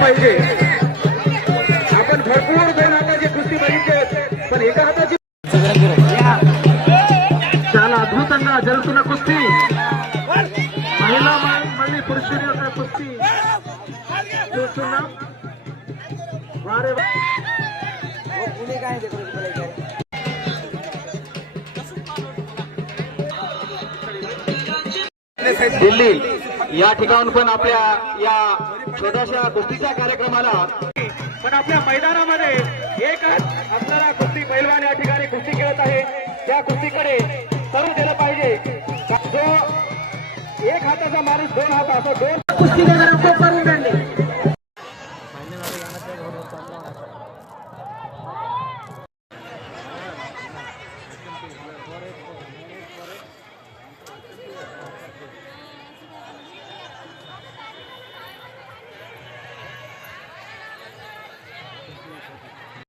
पाहिजे। आपण भरपूर दोन हाताची कुस्ती बघितली, पण एका हाताची చాలా అద్భుతంగా జరుగుతున్న కుస్తీ మహిళా మళ్ళీ పురుషుల యొక్క కుస్తీ చూస్తున్నాం। వారి दिल्ली या ठिकाणून पण आपल्या या छोट्याशा कुस्तीच्या कार्यक्रमाला पण आपल्या मैदानामध्ये एक असणारा कुस्ती पैलवान या ठिकाणी कुस्ती खेळत आहे। त्या कुस्तीकडे सर्व दिलं पाहिजे। जो एक हाताचा माणूस दोन हात असो, दोन कुस्ती करून